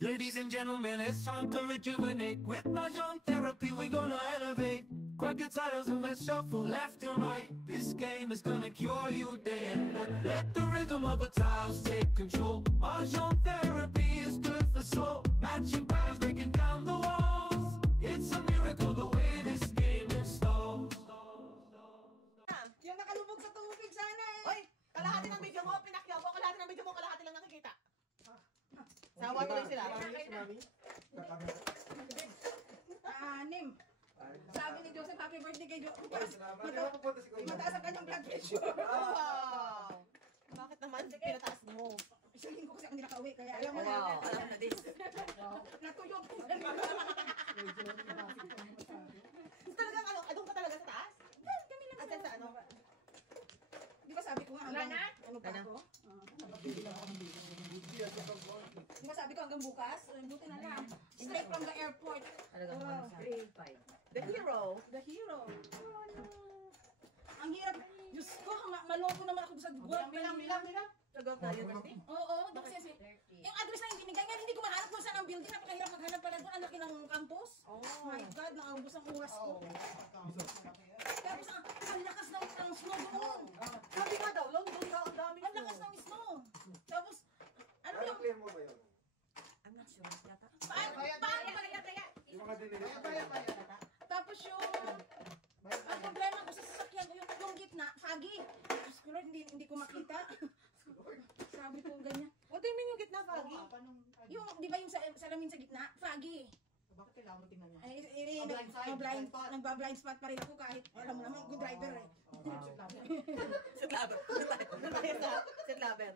Ladies and gentlemen, it's time to rejuvenate. With Mahjong therapy, we're gonna elevate. Grab your titles and let's shuffle left and right. This game is gonna cure you day and night. Let the rhythm of the tiles take control. Mahjong therapy is good for soul. Matching patterns, breaking down the walls. It's a miracle the way this game installs. Yung nakalubog sa tubig sana eh. Hoy! Kalahati ng video mo, pinakyaw mo. Kalahati ng video mo, kalahati lang nakikita. Sawa tuloy sila. Anim. Sabi ni Joseph, happy birthday kay Joseph. Mataas ang kanyang blood pressure. Wow! Bakit naman pinataas mo? Isang linggo kasi ako hindi nakauwi, kaya alam mo Wow, na. alam na this. Natuyog po. Talagang ano, adong ka talaga sa taas? Kami lang At sa ano? Di ba sabi ko nga hanggang, ano pa Wala na? ako? Di ba sabi ko hanggang bukas? Buti na lang. Straight from the airport. Talagang Wow. 1.5. The hero. The hero. Ang hirap. Diyos ko, maloko naman ako sa work. Bilang. Tagaw tayo natin. Oo, kasi yung address na yung binigay nga, hindi ko mahanap kung saan ang building. Napakahirap maghanap pala doon. Ang laki ng campus. Oh my God, nakaubos ang oras ko. Tapos ang lakas ng snow doon. Sabi nga daw, London daw, ang dami Ang lakas ng snow. Tapos, ano yung... clear mo ba yun? I'm not sure. Yata. Paano pala yan? Yung mga dinili. Tapos yung... Ang problema ko sa sasakyan ko, yung gitna, foggy. Diyos ko Lord, hindi ko makita. Sabi ko ganyan. What do you mean yung gitna, Fagi? Yung, di ba yung salamin sa gitna? Foggy. Bakit kailangan mo tingnan niya? Ay, Blind side, blind spot. nagba-blind spot pa rin ako kahit alam mo naman, good driver eh. Sit lover. Sit lover.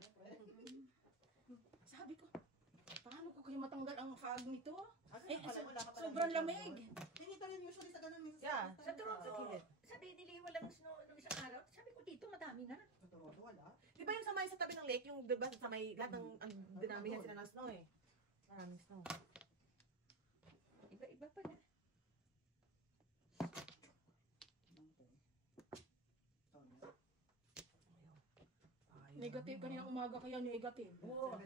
Sabi ko, paano ko kayo matanggal ang fog nito? Kasi wala ka pala Sobrang dito. lamig. Dito rin usually sa ganun minsan. Yeah. Sa turong Sa kilid. sabi nila walang snow nung isang araw. Sabi ko dito madami na. Sa Toronto, wala. Di ba yung sa may sa tabi ng lake, yung di ba sa may lahat ng ang dinamihan sila ng snow eh. Maraming snow. Iba-iba pala. Negative kanina umaga kaya negative. Oh,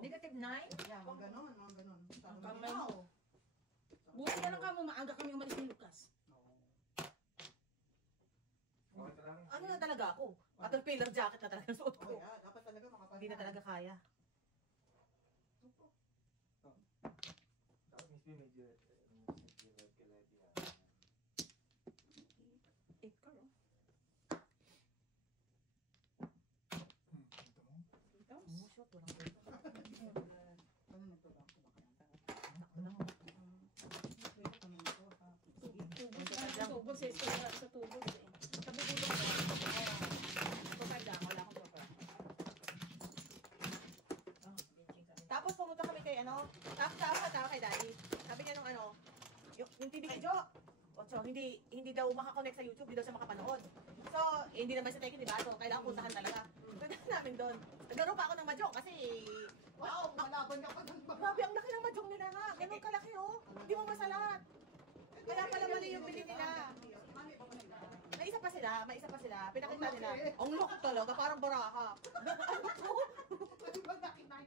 Negative 9? Yeah, mga ganun, mga ganun. Sabi Ang niya, kamay. Buti na lang kamo maaga kami umalis ni Lucas. Okay na lang. ano na talaga ako? Caterpillar jacket na talaga ang suot Oh, ko. yeah, dapat talaga makapal. Hindi na talaga kaya. Tapos medyo kaladi yan. 8 ka, no? Ito? Oh, shot, walang pwede. Ano nagtulak ko ba kaya? Sakto lang. Tubog sa tubog eh. Sabi ko lang. Pupad lang, wala akong pupad. Tapos pumunta kami kay ano, tawa kay Daddy. Sabi niya nung ano, yung TV kay Jo. Ocho, hindi daw makakonect sa YouTube, hindi daw siya makapanood. So, hindi naman siya taken, di ba? So, kailangan puntahan talaga. Punta namin doon. Naglaro pa ako ng mahjong kasi, Wow, malaban ka pa ng grabe, ang laki ng mahjong nila nga. Ganun kalaki, oh. Hindi mo masalat. Kaya pala mali yung bili nila. May isa pa sila. Pinakita nila. Ang laki talaga, parang baraka. Ano to? Pwede ba nakinay?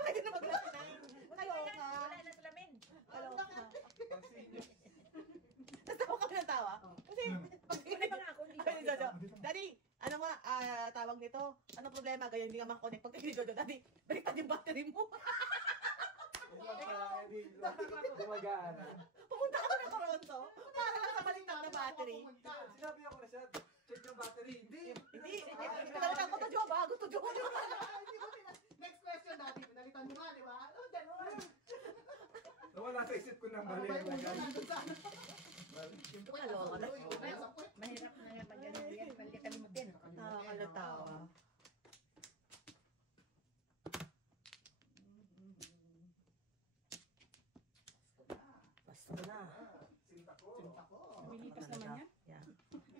Pwede na mag-lakinay. Kaloka. Wala na salamin. Kaloka. Tapos tawa kami ng tawa. Kasi, Wala pa nga ako. Hindi Ay, Jojo, Daddy, ano nga, tawag nito? Ano problema? Gayon, hindi ka makakonect. Pag ni Jojo, Daddy, baliktad yung battery mo. Gumagana. Pumunta ka na Toronto para lang sa baliktad na battery. Sinabi ako na siya, check yung battery. Hindi. Hindi, pinalitan ko to Jo, bago to Jo. Next question natin, pinalitan mo nga, di ba? Ano, ganun. Nawala sa isip ko ng Ano mali. ba yung una nandun sa ano? Kaloka na. Mahirap na yan pag ganun yan. Pwede kalimutin. Nakakalatawa. Pasko na. Sinta ko. Sinta ko. Lumilipas naman yan. Yeah.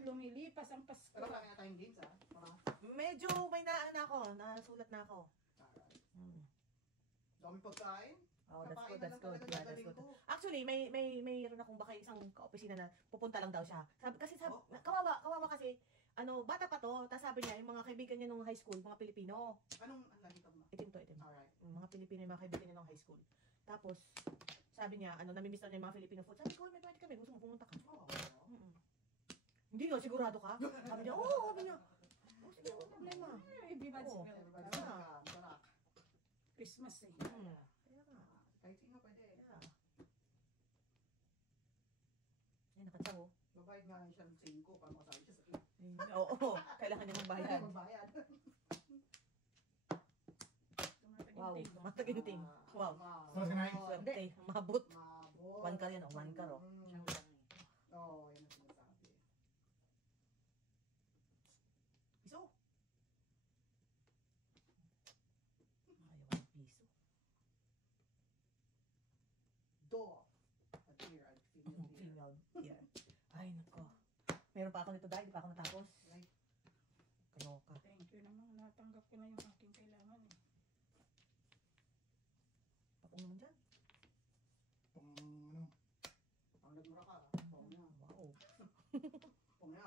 Lumilipas ang Pasko. Pero kami na tayong games, ha? Para. Medyo may naan ako, nasulat na ako. Dami pagkain. Oh, that's Kapain good, na that's lang good. talaga Yeah, that's gagaling good. ko. Actually, mayroon akong baka isang kaopisina na pupunta lang daw siya. Kawawa kasi, bata pa to, tapos sabi niya, yung mga kaibigan niya nung high school, mga Pilipino. Anong lagi ka mo? Itim to, itim. Alright. Mga Pilipino, yung mga kaibigan niya nung high school. Tapos, sabi niya, namimiss na niya yung mga Filipino food. Sabi ko, may pwede kami, gusto mo pumunta ka? Oo. Mm-mm. Hindi nga, sigurado ka? Sabi niya, oo, sabi niya. Oh, sige, wala problema. Everybody's Oo. welcome. Everybody's welcome. Christmas eh. Mm. Kaya nga. Kahit sino pwede. Kaya. Ay, nakatsaw. Babayad nga siya ng 5 para makasali siya sa cake. Oo, kailangan niya magbayad. Magbayad. Wow, mataginting. Wow. Tapos kinain. Swerte, mabot. Mabot. One car yan, one car, oh. Oo, yan ang sinasabi. Piso. Ayaw ang piso. Dog. At here, at female deer. Female. Yeah. Ay, nako. Meron pa ako nito dahil, di pa ako natapos. Right. Kaloka. Thank you naman. Natanggap ko na yung aking kailangan eh. Papong naman dyan. Pang ano. Ang nagmura ka. Pong niya. Wow. Pong niya.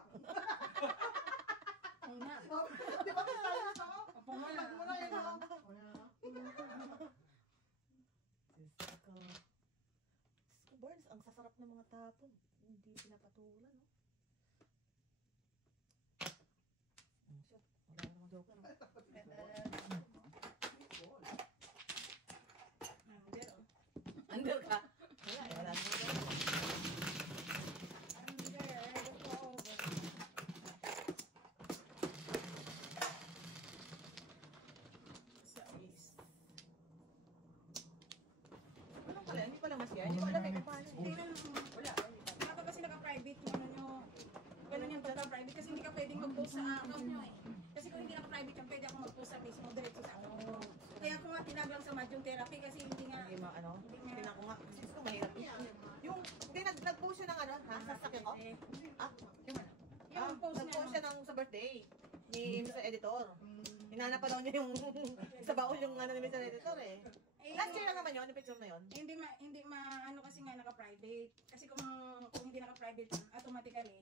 Ay na. Di ba may silence ako? Apo mo na. Nagmura yun ako. Pong niya. Diyos ko. Diyos ko, Barnes, ang sasarap ng mga tapon. Hindi pinapatulan, no? Shit, wala namang joke, no? Under ka? Wala, wala namang joke. Ano pala? Hindi pala masya. Hindi ko alam eh kung paano. Tingnan mo. Wala. Dapat kasi naka-private yung ano nyo. Ganun yung pagka-private kasi hindi ka pwedeng mag-post sa account nyo eh. Kasi kung hindi naka-private yung pwede ako mag-post sa Facebook diretso sa account ko. Kaya ako nga tinaglang sa Mahjong Therapy kasi hindi nga. Hindi ma ano? Hindi nga. Tingnan ko nga. Kasi gusto ko mahirap. Yung, hindi, nag-post siya ng ano, ha? Sa sakyan ko? Eh, Ah, yung ano? Yung post niya. nag-post siya ng, sa birthday ni Mr. Editor. Hinanap pa daw niya yung sa baon yung ano ni Mr. Editor eh. Eh, Last year lang naman yun, yung picture na yun. hindi ano kasi nga naka-private. Kasi kung hindi naka-private, automatically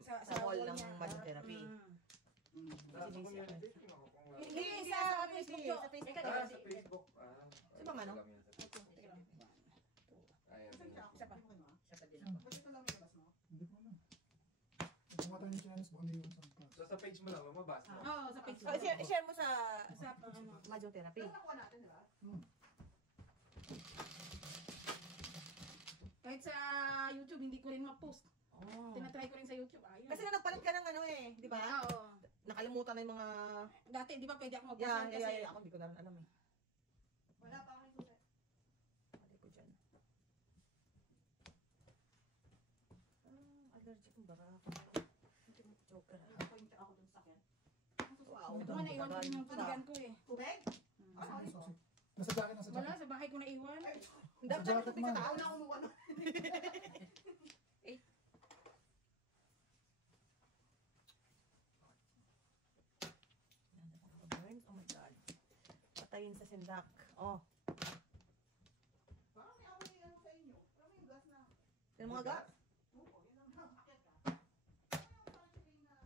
Sa wall wall ng niya. Mahjong Therapy. Sa community, tingnan ko kung wala. Hindi, Hindi, sa sa Facebook. Facebook. Sa Facebook. Ikaw, Ah, sa Facebook. Sa bang ano? Ayan. Isa pa. Siya pa din ako. Ba't ito lang yung labas mo? Hindi ko alam. Kung mga tayo ni Chinanos, baka may iwan sa class. So sa page mo lang, lumabas. Oo, sa So, Facebook. share mo sa Sa ano. Mahjong Therapy. Pero nakuha natin, di ba? Kahit sa YouTube, hindi ko rin ma-post. Oh. Tinatry ko rin sa YouTube. Ayun. Kasi na nagpalit ka ng ano eh, di ba? Oo. Nakalimutan na yung mga... Dati, di ba pwede ako mag-post Yeah, nun yeah, kasi yeah. Ako hindi ko na alam eh. Wala pa akong susi. Mali ko dyan. Allergic mo ba? Hindi mo joker. Nakapoint ako dun sa akin. Wow. ito nga naiwan ko rin yung tuligan ko eh. Tubig? Ah, Ano ito? Nasa jacket, nasa Wala, jacket. sa bahay ko naiwan. Dapat jacket tubig sa man. tao Ako na. na kumuha na. Oh my God. Patayin sa sindak. Oh. Parang may amoy ano sa inyo. Parang may gas na. Yung mga gas. Oo, yun ang akit ka. Ano yung parang yung na...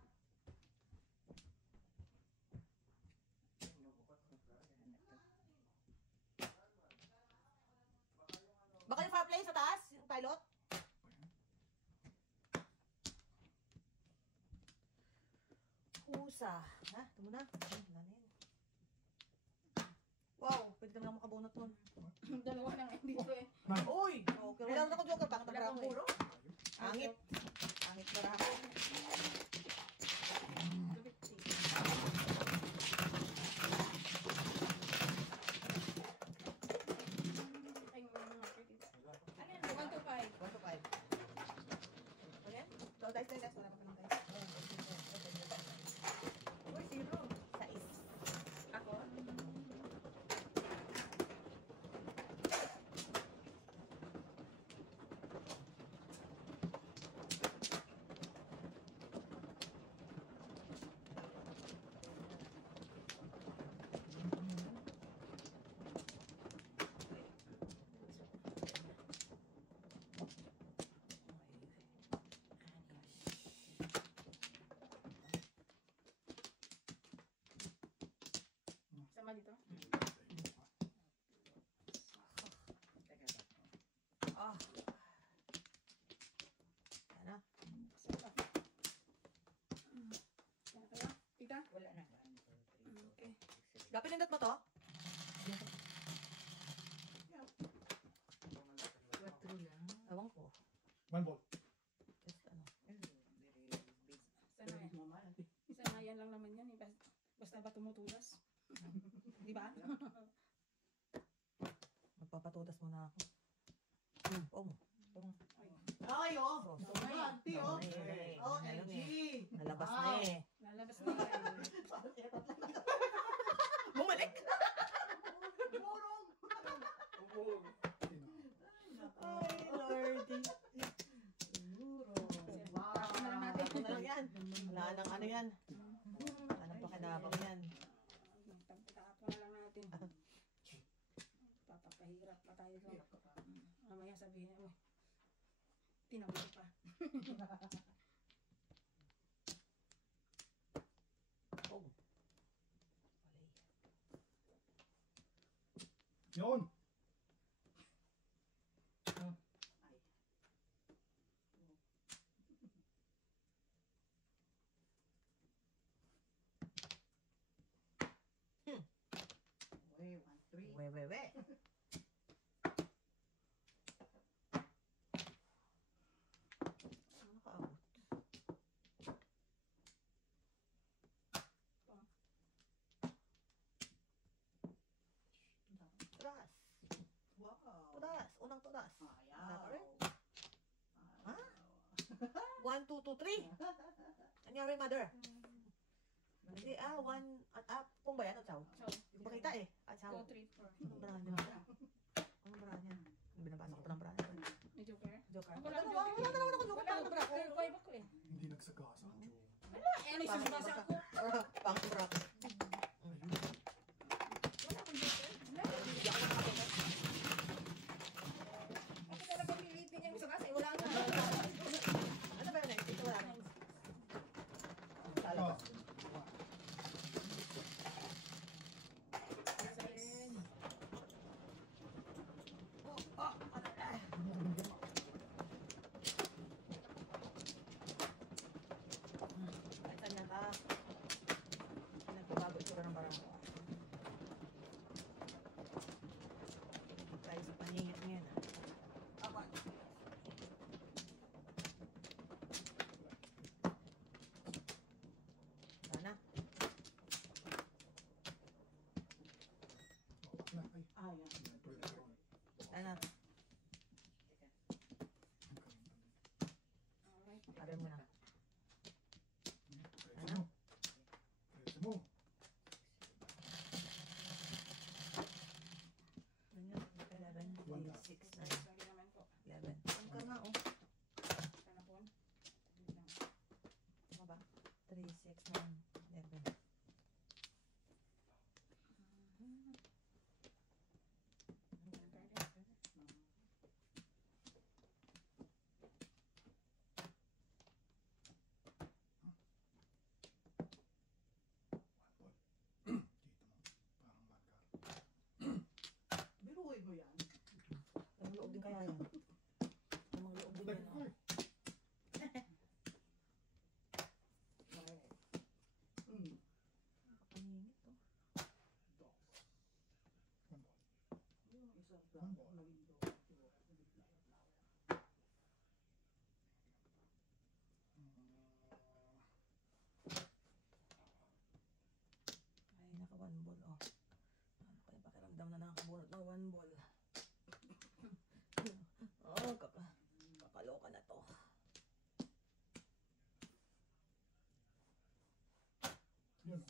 Baka yung fireplace sa taas? Yung pilot? Husa. Ha? Ito muna. Ay, wala na yun. Wow, pwede naman ako makabunot nun. Dalawa lang eh, dito eh. Uy! Okay, wala na ako joker. Bakit Wala nabrako kang eh? puro. Angit. Angit na ako. Ay, mga dito. Ano yan? 1 to 5. 1 to 5. Ayan. So, dice. Wala pa ng dice. Uy, 0. Sais. Ako? Dapat nindot mo to? Ewan ko. One ball. Just ano. Sanayan lang naman yan. Basta ba tumutulas? Di ba? Magpapatutas muna ako. Oh. Ay, oh. Oh, Auntie, oh. Ayun OMG. eh. Nalabas na eh. Lalabas na yan. Bumalik! Murong. Ay, Lordy. Wow. Tapos na lang natin. Ano lang yan? Wala nang ano yan. Wala nang pakinabang yan. Tapon na lang natin. Papapahirap pa tayo doon. Mamaya sabihin mo, tinawag pa. Oh. Yun. Wait, 1, 3. We. Ano ka out? Tudas. Wow. Tudas. Unang tudas. Wala pa rin. Ha? 1, 2, 2, 3. Anyari, mother? Hindi, 1, kung ba yan o chow? So, Hindi ko makita eh. Chow. 2, 3, 4. Anong brand niya? Anong brand niya? Binabasa ko pa ng brand niya. May joker? Joker. Wala Wala na naman ako joker. Wala akong joker. Pero kaya ko eh. Hindi nagsagasa ang joke. Wala. Eh, ano yung sumabasa ako? Pang-brap. Ayun. Wala akong joker. Wala. Ako talaga pilipin yung sumasa. Wala nga. Ano ba yun? Ito wala. Oh. Saan na ka? Nagbabago ito ng barang ko. Tayo sa paningit ngayon. Sana. Oh, wala. Ay. Ayan. Pwede ka ron. Sana. Alright. Sabi mo na. Pwede mo. Pwede mo. Ganyan. 11, Wala. 6, 9, Sorry naman po. 11. Ang ka nga, oh. Tanapon. Ano ba? 3, 6, 9, 11. One ball. Dito mo. Parang marker. Biruin mo yan. Ang loob din kaya yan. Ang mga loob din yan, oh. Mm. Paningit, oh. One ball. Isang One ball. Ay, naka one ball, oh. Ano kaya pakiramdam na nakakabunot ng one ball? Oh, kakaloka na to. Yun.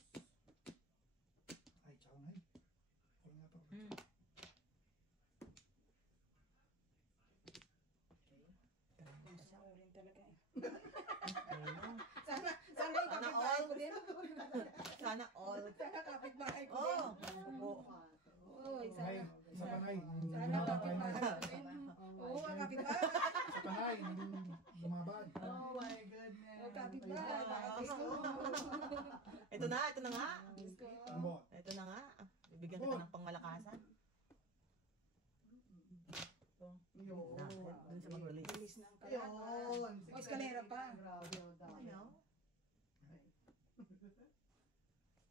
Ay, chow na eh. Wala nga pa. Kung sa uling talaga eh. Ayun. Sana Sana kapitbahay all. ko din. Sana all. Sana kapitbahay ko Oh! din. Oo. Oy, Panay. sana. Sa panay. Sana kapitbahay ko din. Oo, ang kapitbahay. Sa panay. Hindi lumaban. Oh my goodness. Oh, kapitbahay. Bakit gusto mo? Ito na nga. Gusto mo? One ball. Ito na nga. Bibigyan kita ng pangmalakasan. Yun. Na, dun sa magbilis. Bilis na ang kalat. Yun. O, eskalera pa. Grabe yung dami. Ayaw.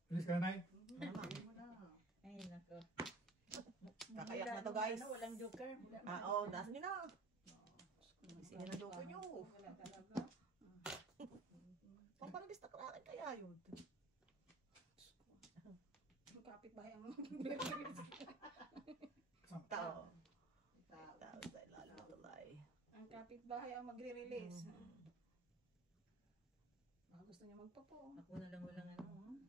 Bilis ka na, Nay. Ano ba? Sabi mo na. Kakaiyak na to, guys. Ano, walang joker. Oo, nasa nyo na. Sino na joker nyo? Wala talaga. Pampalagis na karakin kaya yun. Yung kapitbahay ang Tao. Tao sa ilalim ng tulay. ang kapitbahay ang magre-release. Gusto niya magpapo. Ako na lang walang ano.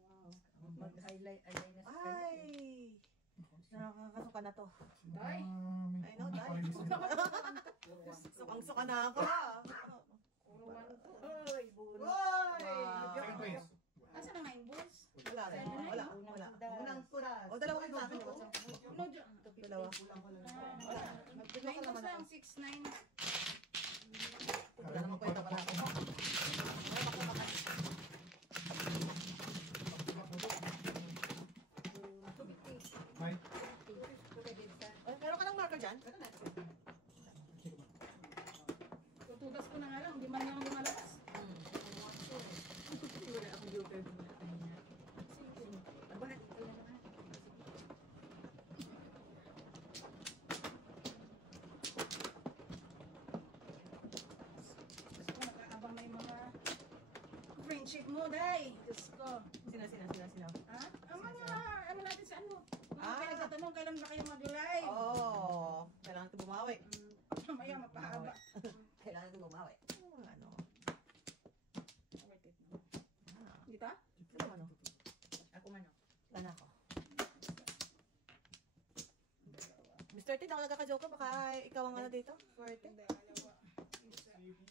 Wow. Mag-highlight na Ay! Nakakasuka na to. Tay. I know, Tay. Sukang-suka na ako. Puro one to. Ay, bulo. Second place. Asan ang 9 balls? Wala rin. Wala. Wala. Unang kuras. O, dalawa kayo sa akin. No, Dalawa. wala. 9 balls lang, 6, 9. Wala naman kwenta pala ako. May. Ay, meron ka ng marker dyan? Tutugas ko na nga lang, hindi man yung lumalabas. Wala ako joker. Bakit? Gusto ko nakaabang na yung mga friendship mo, Day. Diyos ko. Sina. Ha? Ang mga, ano natin sa ano? Mga Ah. pinagtatanong, kailan ba kayo mag-live? Oo. Kailangan ito bumawi. Mamaya, mapahaba. Kailangan ito bumawi. Ano? Worth it naman. Dito? Ito ano? Ako man. Wala ako. Mr. T, ako nagkaka-joke ka. Baka ikaw ang ano dito? Swerte. Hindi, dalawa. Isa.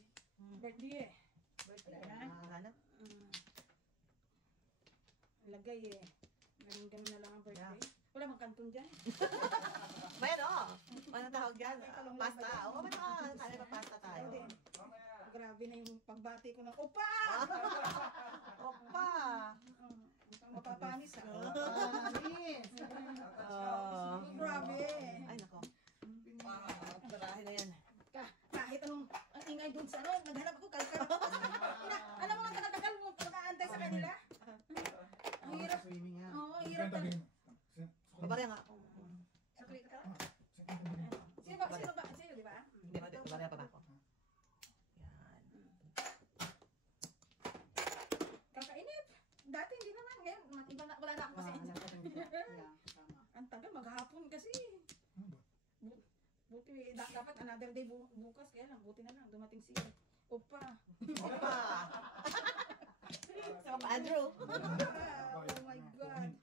Birthday eh. Hanap. Lagay eh. Ganun na lang ang birthday. Wala bang kanton dyan? May ano? Anong tawag dyan? Pasta. Oo, may mga kaya pa pasta tayo. Hindi. Grabe na yung pagbati ko ng Opa! Opa! Ang mapapanis ha. Grabe. Ay, nako. Barahin na yan. Kahit anong ang ingay dun sa ano, naghanap ako kalkal ako. Alam mo ang tagal-tagal mo pag-aantay sa kanila? Ang hirap. Swimming yan. Oo, ang hirap talaga. Babarya nga. Saklit ka? Sino di ba? Hindi, babarya pa ba ako? Yan. Kakainip. Dati hindi naman. Ngayon, iba na, wala na ako kasi. Ang tagal, maghapon kasi. Buti, dapat another day bukas. Kaya lang, buti na lang. Dumating si Opa. Opa! Sa Papa Andrew. Oh my God.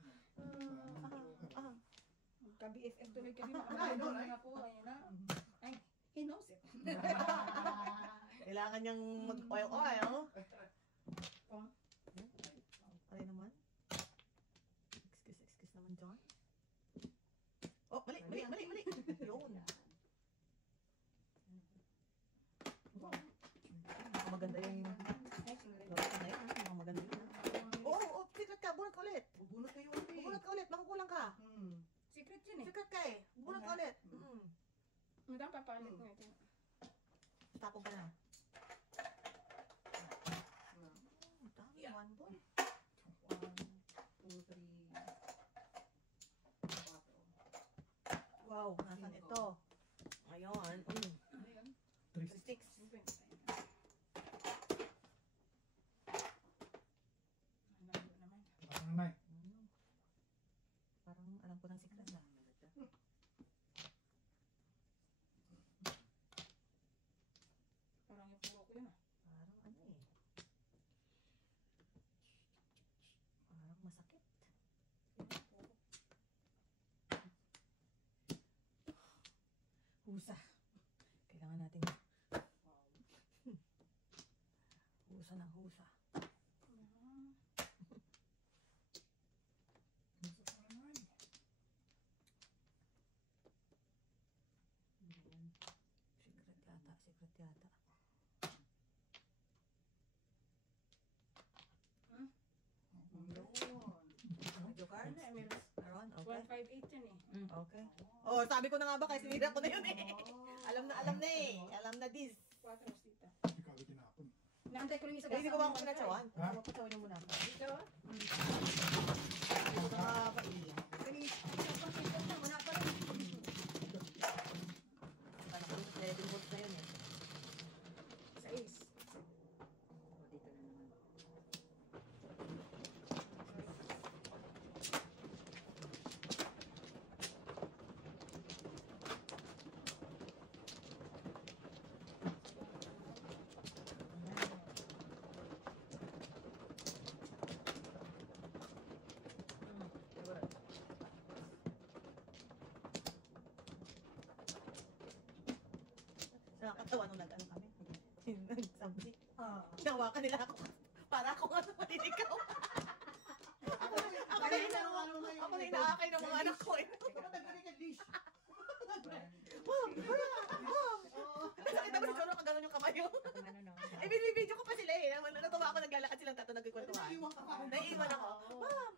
Ka-BFF tuloy kami. Makakainom na po. Ayun na. Ay, he knows it. Kailangan niyang mag-oil-oil. Oh. Ano naman? Excuse naman, John. Oh, mali. Yun. Maganda yung gawin na yun. Maganda yun. Oo, secret ka. Bunot ka ulit. Bubunot kayo ulit. Bunot ka ulit. Makukulang ka. Secret yun eh. Secret ka eh. Bunot ka ulit. Hindi ang papalit mo ito. Tapong ka na. Dami. One ball. 2, 3, 4. Wow, nasan ito? Ngayon. Three. Sticks. May. Parang alam ko ng secret na. Parang yung puro ko yun ah. Parang ano eh. Parang masakit. Husa. Kailangan natin husa ng husa. Secret yata. Joker? Ano eh, meron. Aron, okay. 158 yun eh. Okay. Oh, sabi ko na nga ba kasi sinira ko na yun eh. Alam na eh. Alam na this. 4 tita. Ikaw ay tinapon. Naantay ko lang yung isa. Eh, hindi ko ba ako pinatsawan? Ha? Pinatsawan niyo muna. Dito? Hindi ko na nga pa. Kasi, pag-ikot na, wala pa Nakakatawa nung nag-ano kami. Nagsabi. Nawakan nila ako. Para ako nga maninigaw. Ako na inaakay ng mga anak ko eh. Nakita mo si Jono kagano'n yung kamay yun. Eh, binibidyo ko pa sila eh. Natuwa ako, naglalakad silang tato, nagkikwentuhan. Naiiwan ako. Ma'am!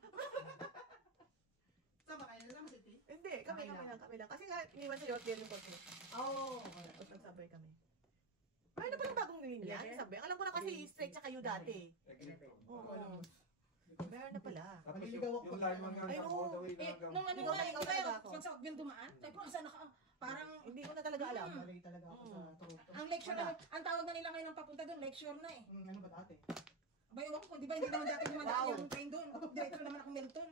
Sama kayo na naman, Titi? Hindi, kami lang. Kasi nga, iniwan sa Yorkdale yung kotse. Oo. Tapos nagsabay kami. Ay, ano pa yung bagong linya? Sabi, alam ko na kasi straight sa kayo dati. Oo. Meron na pala. Maliligaw ako. Yung live hanggang Ay, all oo. the way Eh, hanggang... nung ano Ikaw nga, talaga di ba ako. pag sa Oakville dumaan? Sabi ko, saan naka, parang, Hindi ko na talaga alam. Malay talaga ako sa Toronto. ang lecture Wala. na, ang tawag na nila ngayon ng papunta doon, lecture na eh. Ano ba dati? Bayo ako, di ba hindi naman dati dumadaan Wow. yung train doon. Diretso naman ako Milton.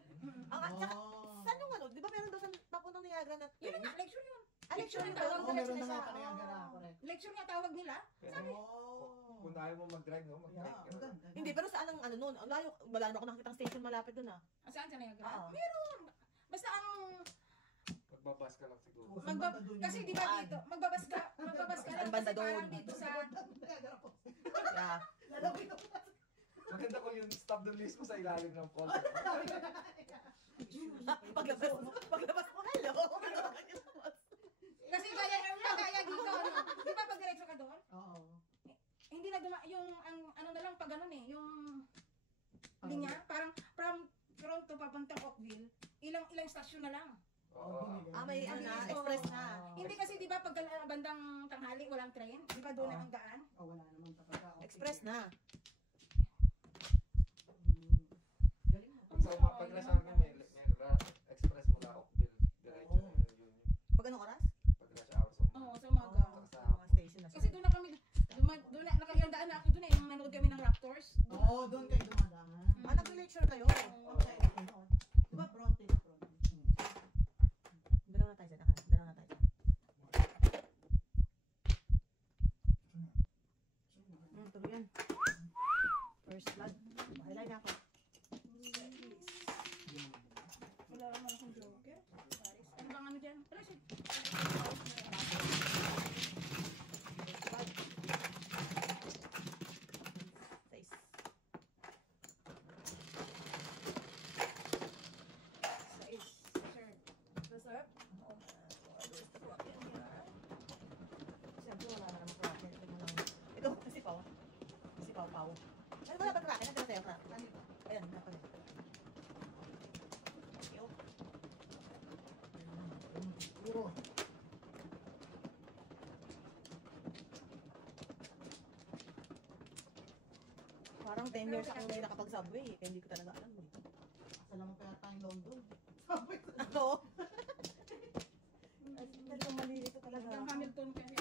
Ang tsaka, saan yung ano? Di ba meron daw sa papuntang Niagara na Yun train? nga, lecture yun. Lecture yung yung tawag Oo, na meron na nga sa- Niagara, correct. Lecture nga tawag nila. Sabi, Kung ayaw mo mag-drive, no? Mag-drive Yeah, ka. ang ganda. Hindi, pero saan ang ano nun? Layo, wala naman ako nakikitang station malapit dun ah. saan sa Niagara? Oo. Meron. Basta ang, Magbabas ka lang siguro. Oo, saan banda dun kasi yun? di ba dito, magbabas ka Saan lang banda kasi parang doon? dito sa, Niagara po. Yeah. Lalawin ako. Maganda ko yung stop the list mo sa ilalim ng pole. Paglabas mo, hello. kasi kagaya dito, ano, di ba pag diretso ka doon? Oo. Hindi na yung, ang, ano na lang pag ganun eh, yung linya, parang from Toronto papuntang Oakville, ilang stasyon na lang. Oo. May ano na, express na. Hindi kasi di ba pag bandang tanghali walang train, di ba doon na ang daan? Oh, wala naman talaga. Okay. Express na. Galing mo. Pag nasa amin, may express mula Oakville. Diretso na yun. Pag anong oras? Pag rush hour. So, Oo, sa umaga. sa Mga station na Kasi doon na kami, doon na, nakailang daan na ako doon eh, yung nanood kami ng Raptors. Oo, doon kayo dumadaan. Nag-lecture kayo. Okay. Diba Bronte? Dalawa na tayo dyan. Dalawa na tayo dyan. Tuloy yan. First blood. Bahala na ako. Wala naman akong joker. Ano bang ano dyan? Wala siya. Size. Reserve? Siyempre wala na naman kraken. Ito, si Pao. Si Pao. Ano ba dapat kraken? Ano ba sa'yo kraken? Ayan, nako na. Puro. Parang 10 years ako ngayon nakapag-subway eh. Kaya hindi ko talaga alam eh. Salamat kaya tayong London. Sabi ko. Ako? Talagang malilito talaga. Hanggang Hamilton kasi,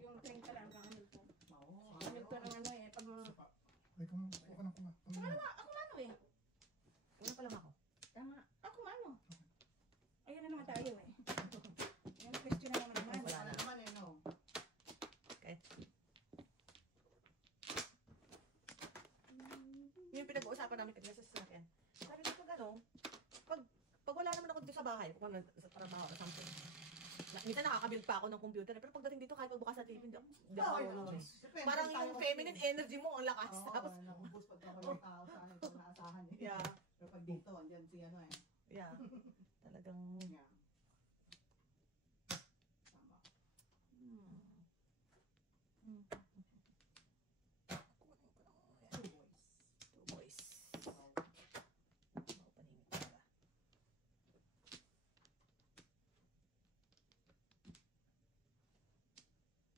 yung train pala hanggang Hamilton. Oo. Hamilton ang ano eh, pag Ay, kung okay na. ako mano eh. Una pa lang ako. Tama. Ako mano. Ayun na naman tayo eh. Yung question na naman naman. Wala na. Naman eh, no? Yung pinag-uusapan namin kanina sa sasakyan. Sabi ko pag ano, pag wala naman ako dito sa bahay, kung ano, sa trabaho or something. Minsan nakakabuild pa ako ng computer, pero pagdating dito kahit magbukas sa TV, hindi ako marunong eh. Depende Parang tayo yung kasi. feminine energy mo ang lakas. Oo, Tapos, nakubos pagka walang tao sa akin. Ito naasahan eh. yeah, Pero pag dito, andyan si ano eh. yeah. Talagang, Yeah. Tama. Two boys. two boys. Opening talaga.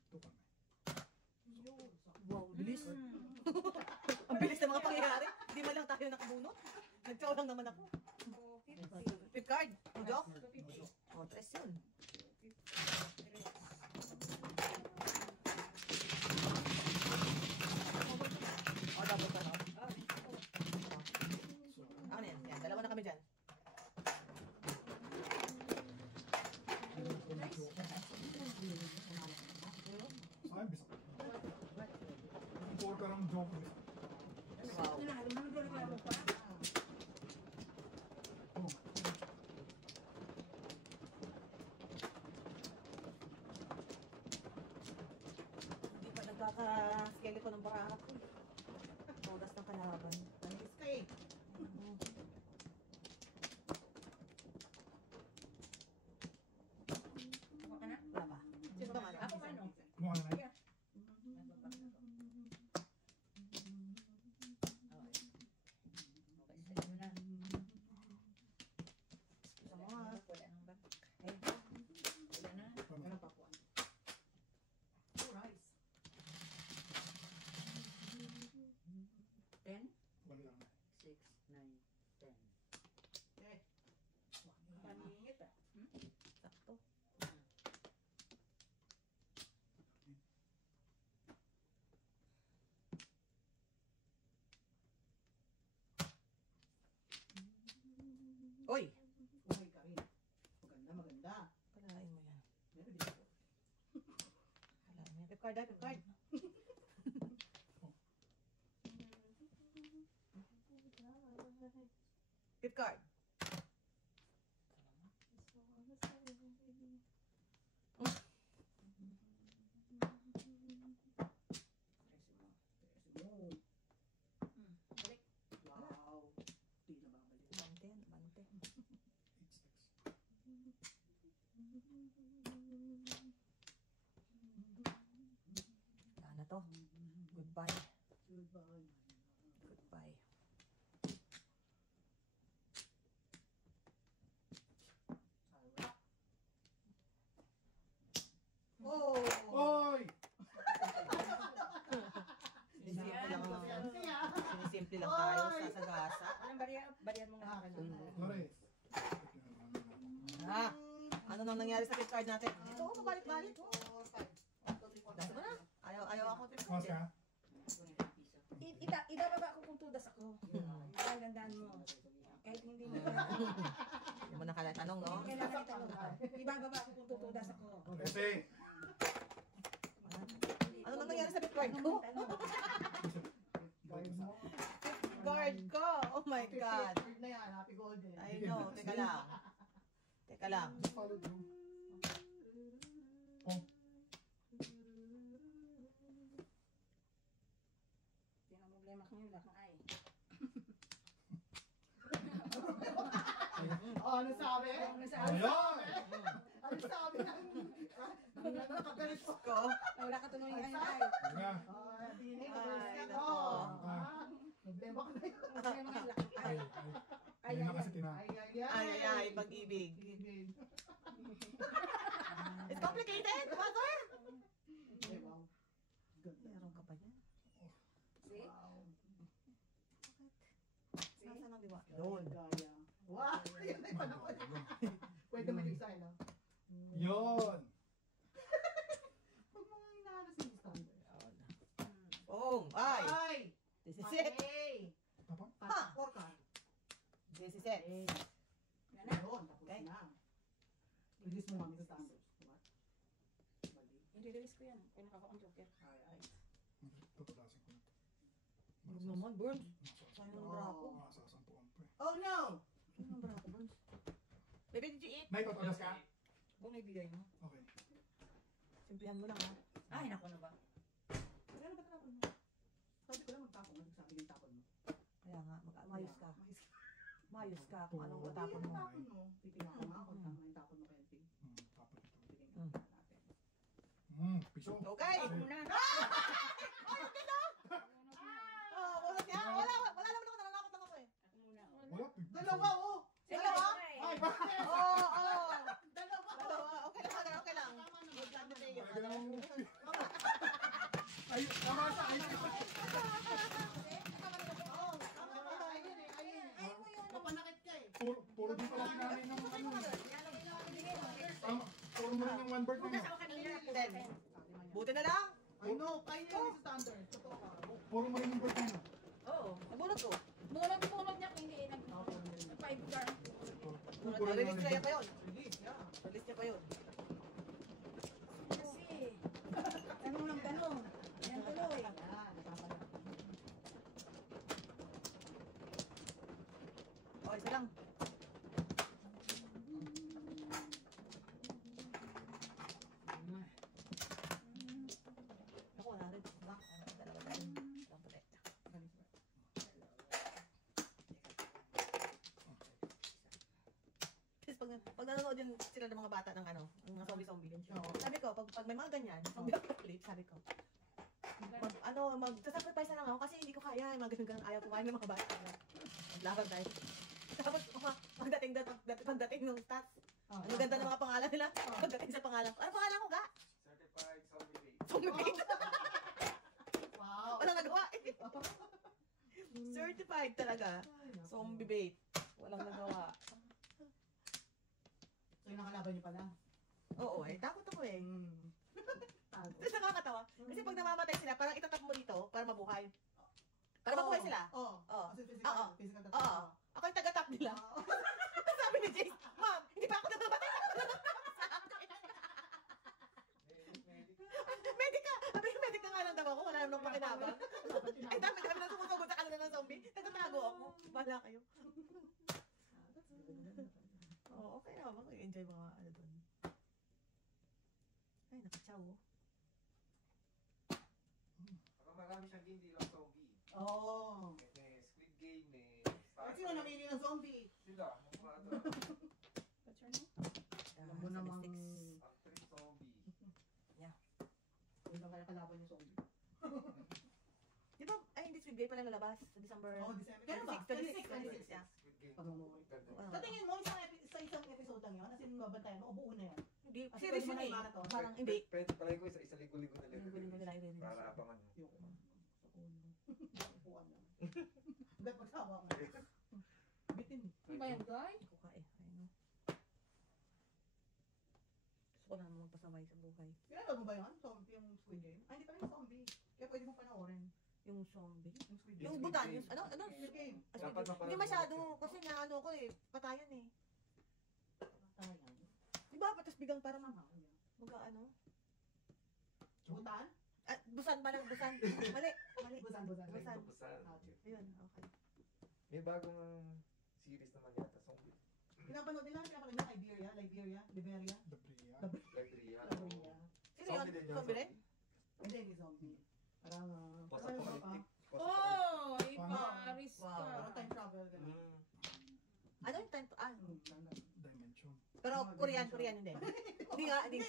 Ito pa. Wow, bilis. Ang bilis ng mga pangyayari. Hindi man lang tayo nakabunot. Nagtsaw lang naman ako. Flip card. Ang joke. Oh, tres yun. Oh, double pa no? Ano yan? Yan, dalawa na kami dyan. Ay, bisa. Puro ka ng joke. Wow. Nanalo naman doon ako pa. Oh. Naka-skeleton ng barahat ko. Todas ng kalaban. Panis ka eh. Ako ka na? Wala pa. Sino ba man? Ako ano? Kumuha ka na. Okay, sa'yo na. Sa mga. Wala nang bag. Wala na. Meron pa po. Oh, rice. 10, Wala lang. 6, 9, 10. Eh. Paningit ah. Sakto. Uy! Buhay ka rin. Maganda, maganda. Palain mo yan. Meron din ako. Palain mo yan. Pipcard, ay, pipcard. Pipcard. Mo. Balik. Wow. Di na babalik. Bante, bante. 8, 6. Wala na to. Goodbye. Goodbye. Goodbye. Oh! Oy! Sinisimple lang. Siya. Sinisimple lang tayo sa sagasa. Anong bariyan mo nga? Flores. Ha? Ano nang nangyari sa pipcard natin? Ito, mabalik-balik. 4, 5. Dasa mo na. Ayaw ako Kumas pipcard. ka? Idababa ako kung tudas ako. Ang gandaan mo. Kahit hindi mo Hindi mo na tanong, no? kailangan itanong ako. Ibababa ako kung tutudas ako. Kasi. Ano nang nangyari sa pipcard ko? Guys mo. Guard ko! Oh my God! Third na yan. Happy golden. I know. Teka lang. Teka lang. Follow through. Oh. Hindi ang problema ko yun. Lakang ay. Oh, ano sabi? Ano sa Ayan! Ano sabi ng... Nakagalit ko. Ko? wala ka tuloy ay ay. Nga. Oh, dinig. Ay, First nako. Ah, problema ko na yun. Problema nga lakang ay. Ay, na kasi tina. Ay, pag-ibig. It's complicated, mother! Okay, wow. Ganda. Meron ka pa yan. See? Wow. Nasaan ang diwa? Doon. Gaya. Wow! Yan ay panahon. Pwede mo yung isa, no? Yun! Huwag mo nga inaano si Standard. Oh, ay! Ay! This is it! Ay! Tapa? Passport ka. This is it. Nana? Yun, tapos Okay. na. Release mo namin sa Standards. Diba? Mali. I-release ko yan. Kung nakaka ang joker. Ay, ay. Tutulasin ko na ito. Huwag naman, Burns. Sayang ng brapo. Masasampuan pa eh. Oh no! Sayang ng brapo, Burns. Baby, did you eat? Nay, tatagas ka? Kung ibigay mo. Okay. Simplihan mo lang, ha? Ay, naku na ba? Ano ba tapon mo? Sabi ko lang magtapon mo. Sabi yung tapon mo. Kaya nga, mayos ka. Mayos ka kung anong matapon mo. Tapon mo. Titingnan ko nga kung tama yung tapon mo, Kelvin. Tapos ito. Titingnan natin. Piso. Okay! Ako muna. Oh, wala niya. Wala naman ako. Nananakot lang ako eh. Ako muna. Wala. Piso. Dalawa, oh! Dalawa? Ay, Oo, oo. dalawa! Dalawa. Okay lang, Mother. Okay lang. Good God na sa'yo. Ay, ganun. Ay, tama sa ay. Oo, tama. Ayun eh, ayun. Mapanakit ka eh. Puro dito lang namin ng ano. Puro mo rin ng one bird na Tudas ako kanina. Ten. Buti na lang. I know, kaya yun sa standard. Totoo ka. Puro mo rin ng bird na. Oo. Nabunod ko. Bunod niya. Hindi. Nag-5 car. Release niya pa yun. Release, yeah. Release niya pa yun. Kasi. Tanong lang tanong. Yan tuloy. Yan, napapanakit. Oh, isa lang. Ako, 100. nanonood din sila ng mga bata ng ano, ng mga zombie-zombie. Sabi ko, pag may mga ganyan, zombie apocalypse, sabi ko, magsasacrifice na lang ako kasi hindi ko kaya, mga ganun ayaw kumain ng mga bata. Laban tayo. Tapos, pagdating ng stats, ang ganda ng mga pangalan nila, pagdating sa pangalan ko, ano pangalan ko, ga? Certified zombie bait. Zombie bait. Wow. Walang nagawa eh. Certified talaga. Zombie bait. Walang nagawa. So yung nakalaban niyo pala. Oo eh, takot ako eh. Tago. Tapos nakakatawa. Kasi pag namamatay sila, parang itatap mo dito para mabuhay. Para mabuhay sila. Oo. Oo. Kasi Oo. physical Oo. Ako yung taga-tap nila. Sabi ni Jace, Ma'am, hindi pa ako namamatay. Medic ka! Sabi yung medic na nga lang daw ako, wala naman akong pakinabang. Ay, dami-dami na sumusugod sa kanila ng zombie. Nagtatago ako. Bahala kayo. Oo, okay naman. Mag-enjoy mga ano doon. Ay, nakatsaw. Saka marami siyang hindi lang zombie. Oo. May Squid Game, may Star Kasi sino namili ng zombie? Sila, yung mga What's your name? Alam mo namang... actress zombie. Yun lang kaya kalaban yung zombie. Di ba, ay, hindi Squid Game pala nalabas sa December Oo, December. Kailan ba? 26, yeah. Squid Game. Panonood. Oo. Sa tingin mo, sa isang episode lang yun, as in babantayan mo, o buo na yan? Hindi, Kasi series pwede mo yun na eh. i-marathon. Parang, hindi. Pwede palagi ko isa ligo-ligo na lang. Ligo-ligo nila i-release. Para abangan. Ayoko man. Sa ulo. Upuan lang. Hanggat magsawa ka. Bitin. Ano ba yan, guy? Hindi ko kaya. Ayun. Gusto ko na naman magpasaway sa buhay. Pinanood mo ba yun? Zombie yung Squid Game? Ay, hindi pa rin zombie. Kaya pwede mo panoorin. Yung zombie. Yung Squid Game. Yung Squid butan. Game. Yung, ano? Squid Game. Ah, Dapat Squid Game. mapanood Hindi mo masyado. yun. Kasi naano ko eh. Patayan eh. Tama yan. Di ba? Patas bigang para Tama yan. mag-ano. Butan? Ah, busan ba lang? Busan. Mali. Mali. Busan. Busan. Busan. Ah, true. Ayun, okay. May bagong series naman yata, zombie. Pinapanood nila Liberia, Liberia. Labria. Liberia. Liberia. Sino yun? Zombie din yun, Zombie rin? Hindi, hindi zombie. Parang, Post-apocalyptic. Oh, ay, Parang- Paris Wow. ka. parang time travel. ganun. Mm. Ano yung time to... Ah, Tanda. Dimension. pero Korean hindi. Hindi nga, hindi.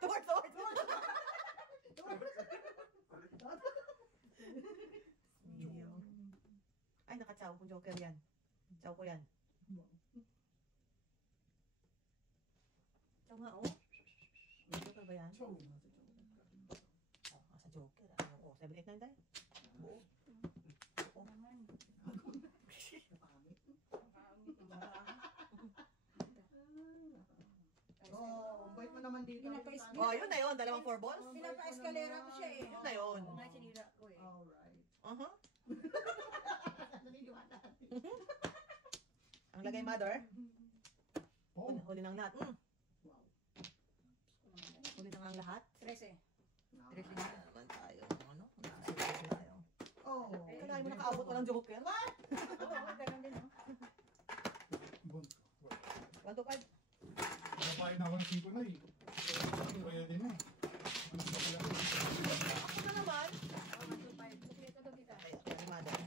Sword. Ay, nakatsaw ko Joker yan. Tsaw ko yan. Tsaw nga, oh. Joker ba yan? So, Oh, sa Joker. Ano ko? 789 tayo? Buo. Naman. Oh, bait mo naman dito. Pinapa-escalate. Oh, yun na yun. Dalawang 4 balls. Pinapa-escalera ko siya eh. Yun na yun. Oo nga, sinira ko eh. Alright. Uh-huh. Naniniwala. Ang lagay, mother. oh, Huli ng lahat. Wow. Huli ng ang lahat. 13. Dressing na naman tayo. Ano? Nakasipin tayo. Oh. Kailangan mo nakaabot pa ng Joker. Oo, ganun din oh. bon. 1 to 5. Napakain ako ng 5 na eh. Kaya din na eh. Ako na naman. 125. Kumpleto daw kita. Ay, lagay, mother.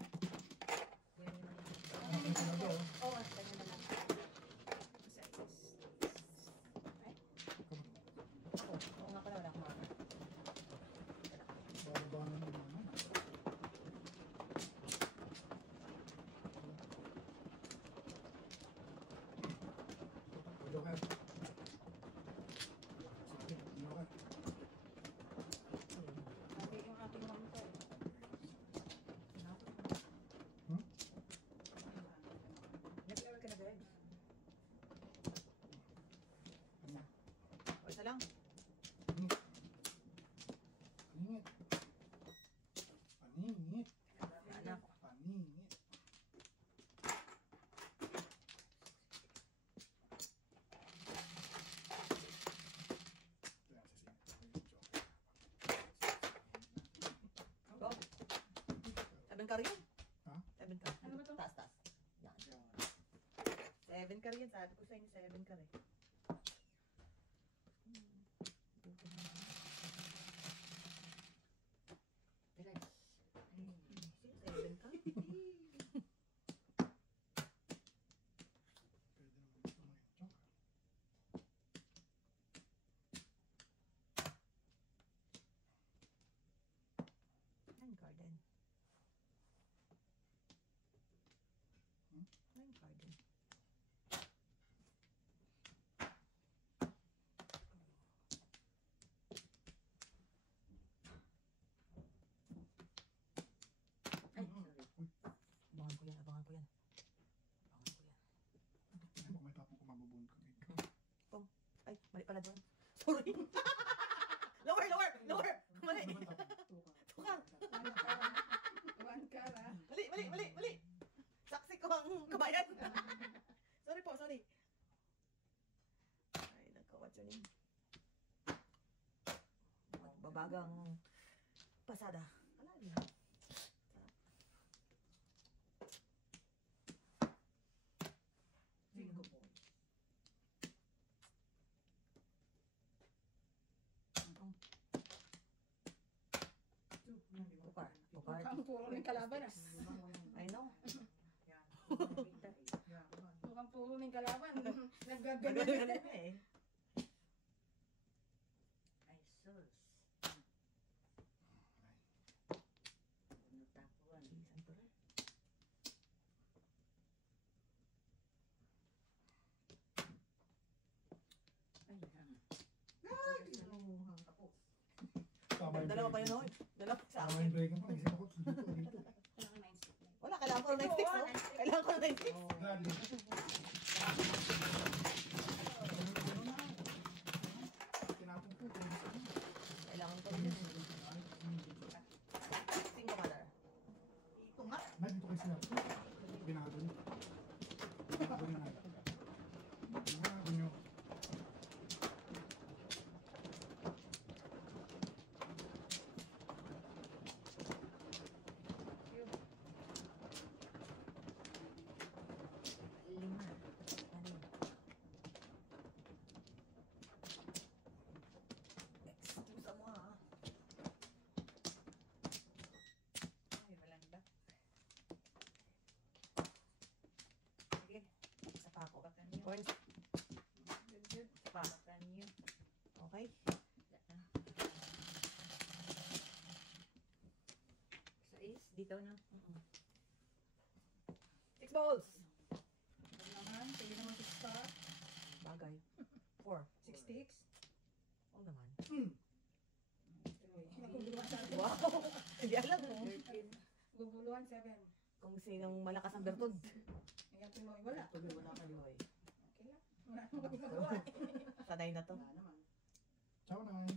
Oo, ganyan na lang. Ako. Oo nga pala, wala akong mother. Bababa na naman. Joker. Joker. Sabi yung aking mamta eh. Nag-level ka na ba? O, isa lang. Paningit. Paningit. Anak. Paningit. Go. 7 ka rin. Ha? 7 ka. Ano ba to? Taas. Yan. 7 ka rin. Sabi ko sa inyo, 7 ka rin. Relax. 7 ka? Pwede naman ito ngayon. pala doon. Sorry. Lower. Mali. Tukang. One cara. Mali. Saksi ko ang kabayan. Sorry po, sorry. Ay, nagkawat yun eh. Babagang pasada. Bingo po. Tukar. Mukhang puro ng kalaban ah. I know. Yan. Mukhang puro ng kalaban. Naggagano. Ganun eh. Ay, sus. Natapuan. Ay, Inuhang tapos. Tama yung Dalawa pa break. yun, no? Dalawa sa Tama akin. yung break mo. Nagising ako. Dito. Wala, kailangan ko ng 96, no? Kailangan ko ng 96. Grabe. Tinapon ko. Kailangan ko ng 16 color. Ito nga. May dito kayo sinabi. Binago niyo. Binago niyo na. Binago niyo. lima. Excuse mo, ha? Ay, walang ba? Sige, Isa pa ako. bakan niyo. Points. Isa pa. Bakan niyo. Okay. Sais, dito na. 6 balls. naman, sige naman to start. Bagay. 4. 6 sticks. Oo naman. Naguguluhan sa atin. Wow! Hindi alam mo. Guguluhan 7. Kung sinong malakas ang bertod. Ayan, Pinoy, wala. Tuloy wala kayo. Pinoy. Okay lang. Wala nang magagawa. Sanay na to. Wala naman. Ciao, Nay.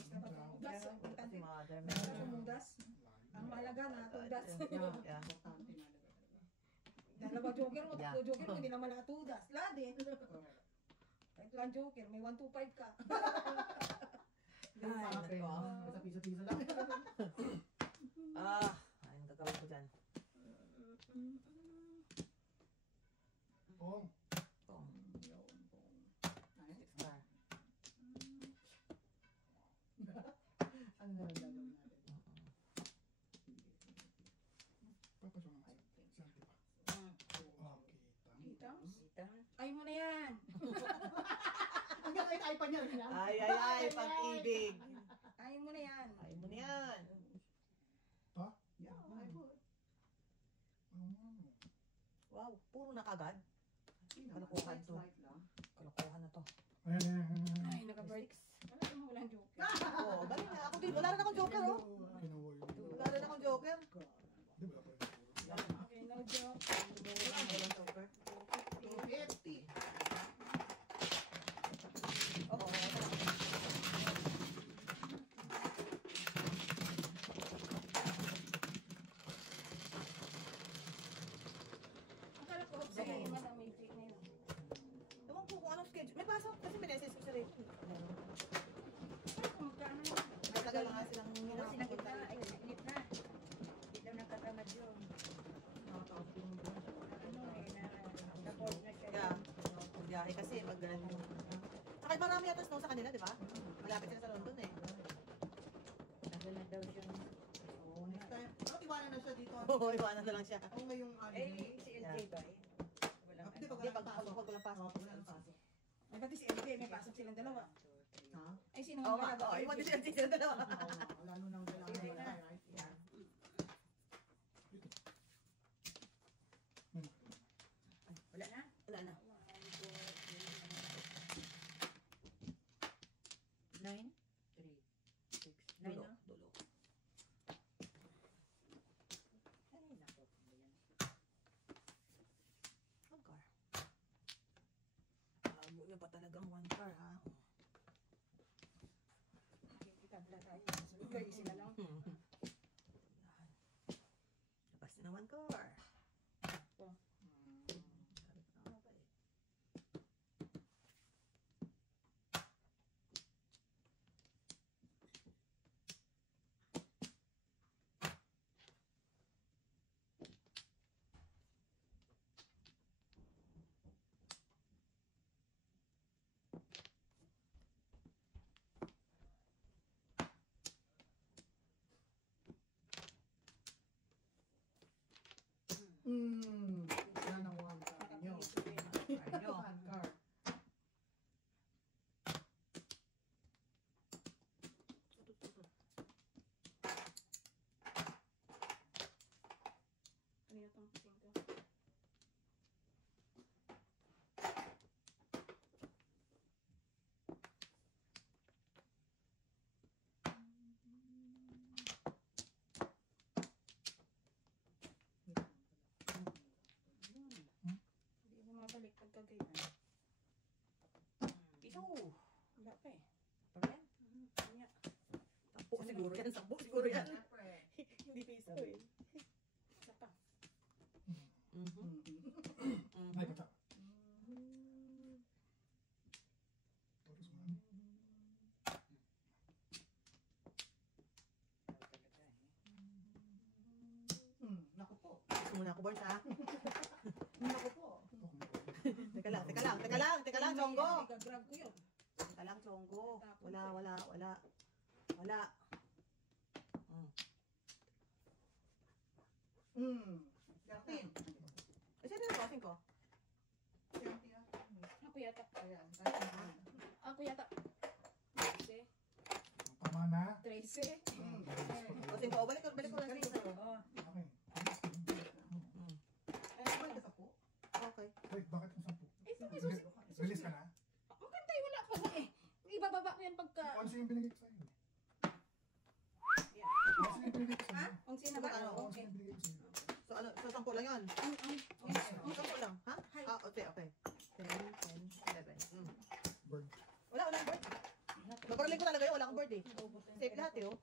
Dapat Ciao. tugas. Si Importante. mother. Dapat tumugas. Ang mahalaga na tugas. Yeah. Importante na. Dalawa joker mo, Yeah. tatlo joker mo, hindi naman nakatudas. Ladi. Kahit lang joker, may 125 ka. Ay, Pake. nako. Basta piso-piso lang. Anong gagawin ko dyan? Oh, Oh, Ay, 6 star. ano na lang gagawin natin? papasok naman. Sante pa. Okay, tama. Kita? Dito. Ay mo na yan. Ang gagawin ay pa niya. Ay, pag-ibig. Ay mo na yan. Ay mo na yan. Yeah, I would. Wow, puro na kagad. Kalokohan to. Kalokohan na to. Ayan. Ay, naka-break. Wala naman walang joker. Oo, galing na. Ako din. Wala rin akong joker, oh. Kinuha yun. Wala rin akong joker. Di ba pa rin? Okay, no joke. Walang joker. 250. Oo. Akala ko, sige, madam, may free na yun. Ewan ko kung anong schedule. May pasok kasi minessage ko sa Rachel. Ay, kung magkano yun. Matagal na nga silang Kasi hinapunta. nakita, ay, init na. Hindi daw nakatamad yun. Ano eh, na-support na siya. Yeah. Biyahe kasi pag ganun. Saka marami yata snow sa kanila, di ba? Malapit sila sa London eh. Tagal na daw siya. Oh, next time. Ano, iwanan na siya dito. Oo, iwanan na lang siya. Ako ngayong ano. Eh, si LJ ba eh? Walang Hindi, ano. Hindi, pag walang pasok. Pag walang pasok. Ay, pati si LJ, may pasok silang dalawa. Ha? Ay, sino Oo nga nga, oo. Iwan din sila sila dalawa. Oo nga, lalo nang kailangan Sige ng na. wifi, right? Yeah. Wala na? Wala na. 9, 3, 6, 9 Dulo. na? Dulo. Ay, nako. Ayan. One car. Bago nyo pa talagang one car, ha? Crazy na lang. Labas na naman, car. Yan ang one car nyo. Ayun. One car. Ano yata ang pising ko? Hindi ko mabalik pagka ganyan. Piso. Wala pa eh. Pagyan. Kanya. Sampo siguro yan. Sampo siguro yan. Hindi piso eh. Isa pa. Ay, bata. Tapos mo. Naku po. Muna ako, Borns, ha? Naku po. Teka lang, Chonggo. Grab ko yun. Teka lang, Chonggo. Wala. Yakin. Eh, sino yung bossing ko? Ako yata. Ayan. Tayo na. Ako yata. 13. Tama na. 13. Bossing ko, balik ko lang sa iyo. Oh. Okay. Ay, naman ka sa po. Okay. Wait, bakit yung 10? Eh, sige, susi. Bilis ka na? Ang kantay, wala pa ba eh. Ibababa ko yan pagka... Kung ano yung binigay ko sa'yo? Yan. Kung ano yung binigay ko Ha? sa'yo? Ang sino ba? Ano? Kung ano Okay. yung binigay ko sa'yo? So, ano? So, 10 lang yun? Ang 10 lang, ha? Hi. Ah, okay. 10, 11. Bird. Walang bird. Magpagaling ko talaga yun, wala akong bird eh. Safe lahat eh, oh.